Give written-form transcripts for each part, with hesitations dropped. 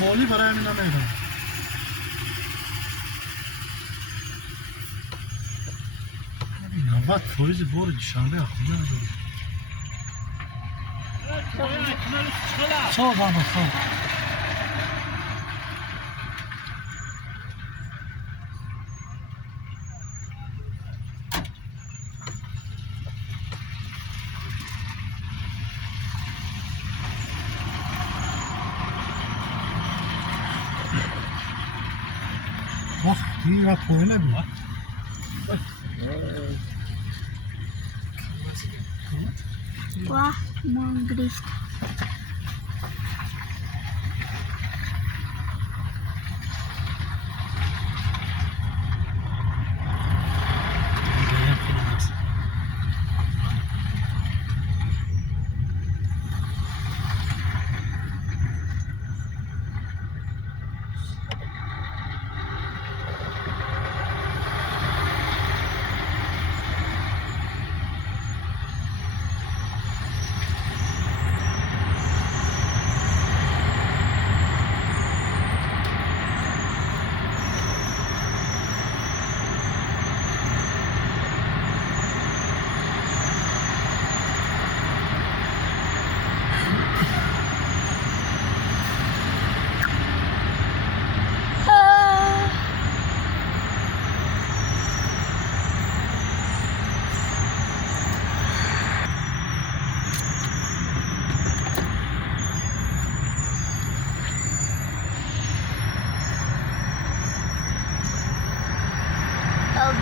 مالی برای همین نمیرم. نوبت پاییز بار دوشنبه خونه دارم. صاف هم صاف. وقتی را پایین نبید. Wah, manggris.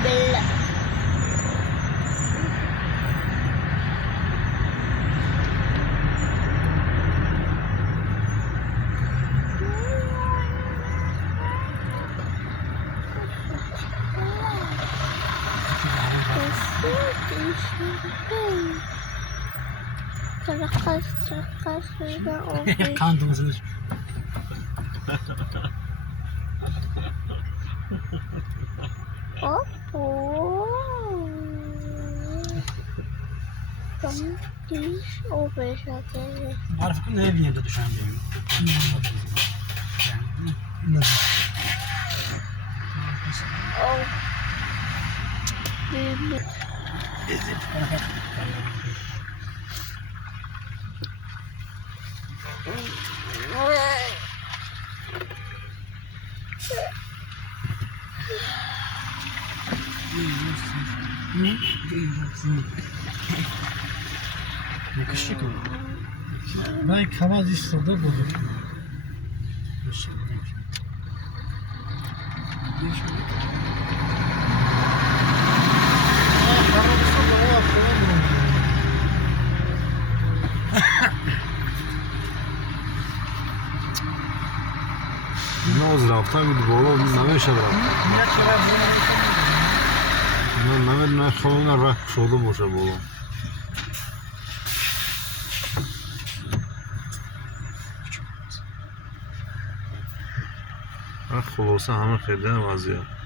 Bella. Terkas sudah oke. Kandım seni. Diş o beşate. Marifkın ne bileyim de düşen benim. Ne? Oh. Bibi. Ne? Yakışık mı? Ben Kamaz İstanbul'da buldum. Noz rafta bir bolo biz ne işe bırak. Ne xalına rak şodu boşa bolo. Rak olsa hamı xeyden vaziyet.